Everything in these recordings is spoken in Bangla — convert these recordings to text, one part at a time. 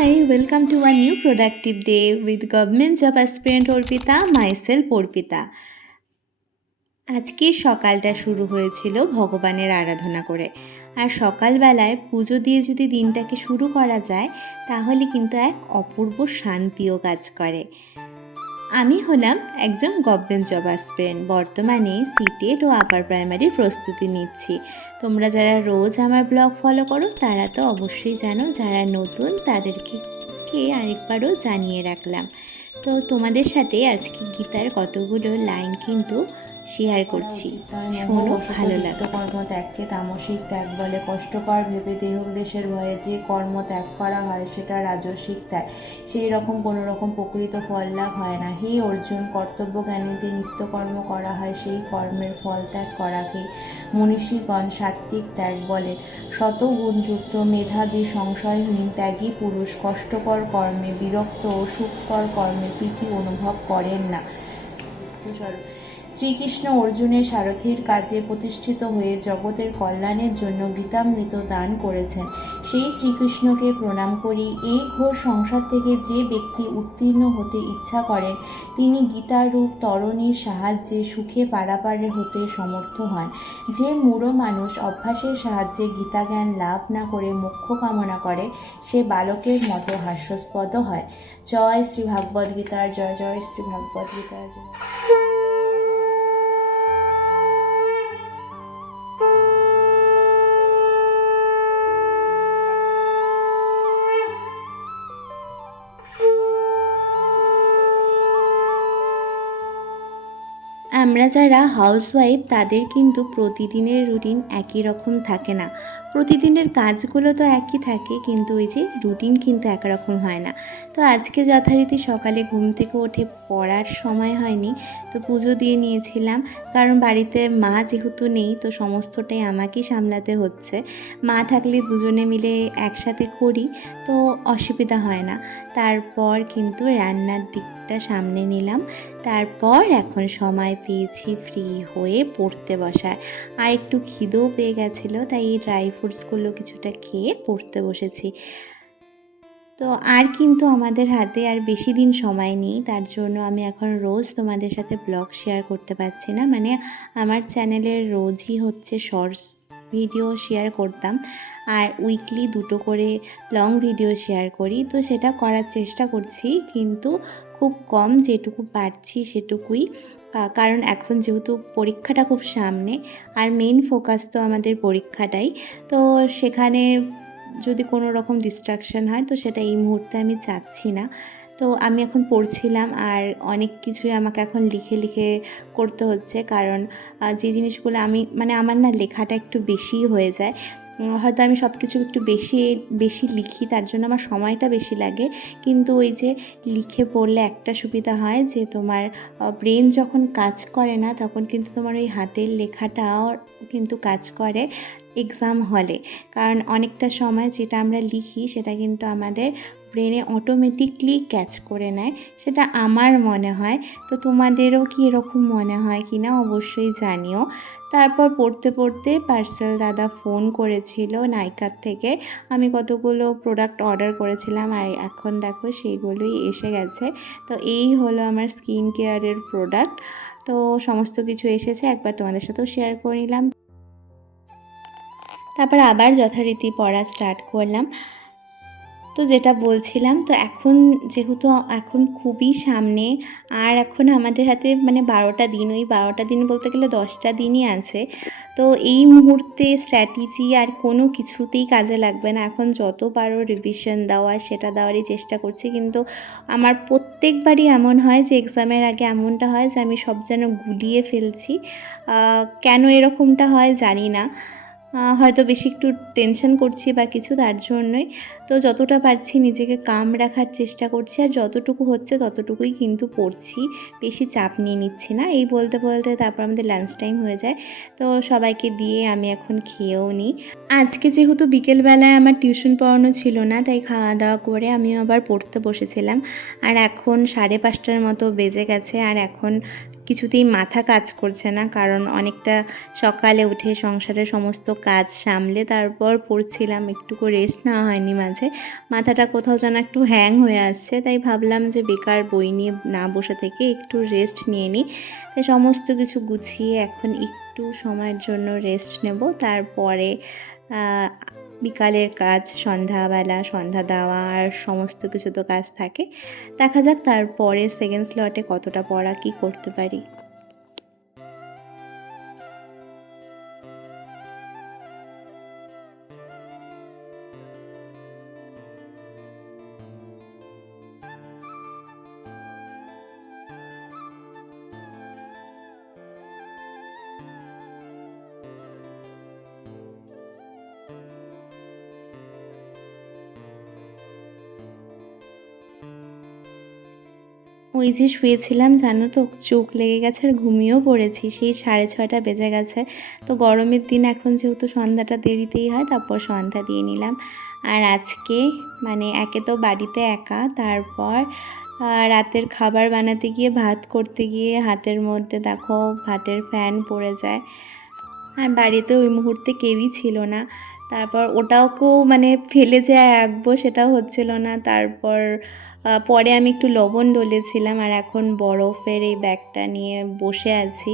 Hi, welcome to a new productive day with Government Job Aspirant Orpita, myself Orpita. আজকের সকালটা শুরু হয়েছিল ভগবানের আরাধনা করে। আর সকালবেলায় পুজো দিয়ে যদি দিনটাকে শুরু করা যায় তাহলে কিন্তু এক অপূর্ব শান্তিও কাজ করে। আমি হলাম একজন গভর্নমেন্ট জব অ্যাসপিরেন্ট, বর্তমানে সিটেট ও আপার প্রাইমারির প্রস্তুতি নিচ্ছি। তোমরা যারা রোজ আমার ব্লগ ফলো করো তারা তো অবশ্যই জানো, যারা নতুন তাদেরকে আরেকবারও জানিয়ে রাখলাম। তো তোমাদের সাথে আজকে গীতার কতগুলো লাইন কিন্তু শেয়ার করছি, শোনো, ভালো লাগবে। কর্ম ত্যাগকে তামসিক ত্যাগ বলে। কষ্টকর ভেবে দেহক্লেশের ভয়ে যে কর্ম ত্যাগ করা হয় সেটা রাজসিক ত্যাগ। সেই রকম কোনো রকম প্রকৃত ফল লাভ হয় না। হে অর্জুন, কর্তব্য জ্ঞানে যে নিত্যকর্ম করা হয় সেই কর্মের ফল ত্যাগ করাকে মনীষীগণ সাত্ত্বিক ত্যাগ বলে। শত গুণযুক্ত মেধাবী সংশয়হীন ত্যাগী পুরুষ কষ্টকর কর্মে বিরক্ত ও সুখকর কর্মে প্রীতি অনুভব করেন না। শ্রীকৃষ্ণ অর্জুনের সারথীর কাজে প্রতিষ্ঠিত হয়ে জগতের কল্যাণের জন্য গীতামৃত দান করেছেন। সেই শ্রীকৃষ্ণকে প্রণাম করি। এই ঘোর সংসার থেকে যে ব্যক্তি উত্তীর্ণ হতে ইচ্ছা করেন তিনি গীতারূপ তরণীর সাহায্যে সুখে পারাপারে হতে সমর্থ হন। যে মূঢ় মানুষ অভ্যাসের সাহায্যে গীতাজ্ঞান লাভ না করে মোক্ষ কামনা করে সে বালকের মতো হাস্যাস্পদ হয়। জয় শ্রী ভাগবত গীতার জয়, জয় শ্রী ভাগবত গীতার জয়। আমরা যারা হাউসওয়াইফ তাদের কিন্তু প্রতিদিনের রুটিন একই রকম থাকে না। প্রতিদিনের কাজগুলো তো একই থাকে, কিন্তু ওই যে রুটিন কিন্তু একরকম হয় না। তো আজকে যথারীতি সকালে ঘুম থেকে উঠে পড়ার সময় হয়নি, তো পুজো দিয়ে নিয়েছিলাম। কারণ বাড়িতে মা যেহেতু নেই তো সমস্তটাই আমাকেই সামলাতে হচ্ছে। মা থাকলে দুজনে মিলে একসাথে করি তো অসুবিধা হয় না। তারপর কিন্তু রান্নার দিকটা সামনে নিলাম। তারপর এখন সময় পেয়েছি ফ্রি হয়ে পড়তে বসার। আর একটু খিদেও পেয়ে গেছিলো, তাই এই ড্রাই ফ্রুটসগুলো কিছুটা খেয়ে পড়তে বসেছি। তো আর কিন্তু আমাদের হাতে আর বেশি দিন সময় নেই, তার জন্য আমি এখন রোজ তোমাদের সাথে ব্লগ শেয়ার করতে পারছি না। মানে আমার চ্যানেলের রোজই হচ্ছে শর্টস ভিডিও শেয়ার করতাম, আর উইকলি 2টো করে লং ভিডিও শেয়ার করি। তো সেটা করার চেষ্টা করছি, কিন্তু খুব কম, যেটুকু পারছি সেটুকুই। কারণ এখন যেহেতু পরীক্ষাটা খুব সামনে, আর মেইন ফোকাস তো আমাদের পরীক্ষাটাই, তো সেখানে যদি কোনো রকম ডিস্ট্রাকশান হয় তো সেটা এই মুহূর্তে আমি চাচ্ছি না। তো আমি এখন পড়ছিলাম, আর অনেক কিছুই আমাকে এখন লিখে লিখে করতে হচ্ছে। কারণ যে জিনিসগুলো আমি আমার না লেখাটা একটু বেশিই হয়ে যায়। হয়তো আমি সব কিছু একটু বেশি লিখি, তার জন্য আমার সময়টা বেশি লাগে। কিন্তু ওই যে লিখে পড়লে একটা সুবিধা হয় যে তোমার ব্রেন যখন কাজ করে না তখন কিন্তু তোমার ওই হাতের লেখাটাও কিন্তু কাজ করে এক্সাম হলে। কারণ অনেকটা সময় যেটা আমরা লিখি সেটা কিন্তু আমাদের ব্রেনে অটোমেটিকলি ক্যাচ করে নেয়, সেটা আমার মনে হয়। তো তোমাদেরও কি এরকম মনে হয় কি না অবশ্যই জানিও। তারপর পড়তে পড়তে পার্সেল দাদা ফোন করেছিল নাইকার থেকে। আমি কতগুলো প্রোডাক্ট অর্ডার করেছিলাম, আর এখন দেখো সেইগুলোই এসে গেছে। তো এই হলো আমার স্কিন কেয়ারের প্রোডাক্ট। তো সমস্ত কিছু এসেছে, একবার তোমাদের সাথেও শেয়ার করে নিলাম। তারপর আবার যথারীতি পড়া স্টার্ট করলাম। তো যেটা বলছিলাম, তো এখন যেহেতু এখন খুবই সামনে, আর এখন আমাদের হাতে 12টা দিন, ওই 12টা দিন বলতে গেলে 10টা দিনই আছে। তো এই মুহূর্তে স্ট্র্যাটেজি আর কোনো কিছুতেই কাজে লাগবে না। এখন যত পারো রিভিশন দেওয়া সেটা দেওয়ারই চেষ্টা করছি, কিন্তু আমার প্রত্যেকবারই এমন হয় যে এক্সামের আগে এমনটা হয় যে আমি সব যেন গুলিয়ে ফেলছি। কেন এরকমটা হয় জানি না, হয়তো বেশি একটু টেনশন করছি বা কিছু, তার জন্যই। তো যতটা পারছি নিজেকে কাম রাখার চেষ্টা করছি, আর যতটুকু হচ্ছে ততটুকুই কিন্তু পড়ছি, বেশি চাপ নিয়ে নিচ্ছি না। এই বলতে বলতে তারপর আমাদের লাঞ্চ টাইম হয়ে যায়। তো সবাইকে দিয়ে আমি এখন খেয়েও নিই। আজকে যেহেতু বিকেলবেলায় আমার টিউশন পড়ানো ছিল না, তাই খাওয়া দাওয়া করে আমি আবার পড়তে বসেছিলাম। আর এখন 5:30টার মতো বেজে গেছে, আর এখন কিছুতেই মাথা কাজ করছে না, কারণ অনেকটা সকালে উঠে সংসারের সমস্ত কাজ সামলে তারপর পড়ছিলাম, একটুকু রেস্ট নেওয়া হয়নি মাঝে। মাথাটা কোথাও যেন একটু হ্যাং হয়ে আসছে, তাই ভাবলাম যে বেকার বই নিয়ে না বসে থেকে একটু রেস্ট নিয়ে নিই। তাই সমস্ত কিছু গুছিয়ে এখন একটু সময়ের জন্য রেস্ট নেব, তারপরে বিকালের কাজ, সন্ধ্যাবেলা সন্ধ্যা দেওয়া আর সমস্ত কিছু তো কাজ থাকে। দেখা যাক তারপরে সেকেন্ড স্লটে কতটা পড়া কী করতে পারি। ওই যে শুয়েছিলাম জানো তো, চোখ লেগে গেছে আর ঘুমিয়েও পড়েছি, সেই 6:30 বেজে গেছে। তো গরমের দিন এখন যেহেতু সন্ধ্যাটা দেরিতেই হয়, তারপর সন্ধ্যা দিয়ে নিলাম। আর আজকে মানে একে তো বাড়িতে একা, তারপর রাতের খাবার বানাতে গিয়ে ভাত করতে গিয়ে হাতের মধ্যে দেখো ভাতের ফ্যান পড়ে যায়, আর বাড়িতে ওই মুহূর্তে কেউই ছিল না। তারপর ওটাকেও মানে ফেলে যে রাখবো সেটাও হচ্ছিল না। তারপর পরে আমি একটু লবণ ডলেছিলাম, আর এখন বরফের এই ব্যাগটা নিয়ে বসে আছি।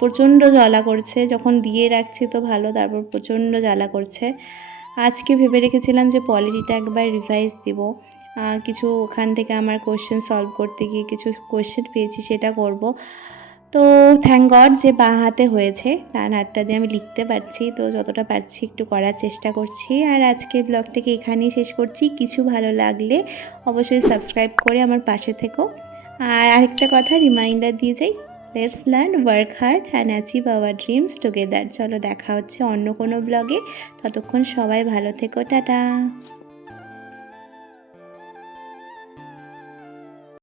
প্রচণ্ড জ্বালা করছে, যখন দিয়ে রাখছি তো ভালো, তারপর প্রচণ্ড জ্বালা করছে। আজকে ভেবে রেখেছিলাম যে পলিটিটা একবার রিভাইজ দিব, কিছু ওখান থেকে আমার কোয়েশ্চেন সলভ করতে গিয়ে কিছু কোয়েশ্চেন পেয়েছি, সেটা করব। তো থ্যাংক গড যে বাঁ হাতে হয়েছে, ডান হাতটা দিয়ে আমি লিখতে পারছি, তো যতটা পারছি একটু করার চেষ্টা করছি। আর আজকের ব্লগটাকে এখানেই শেষ করছি। কিছু ভালো লাগলে অবশ্যই সাবস্ক্রাইব করে আমার পাশে থেকো। আর আরেকটা কথা রিমাইন্ডার দিয়ে যাই, let's learn, work hard and achieve our dreams together. চলো দেখা হচ্ছে অন্য কোনো ব্লগে, ততক্ষণ সবাই ভালো থেকো, টাটা।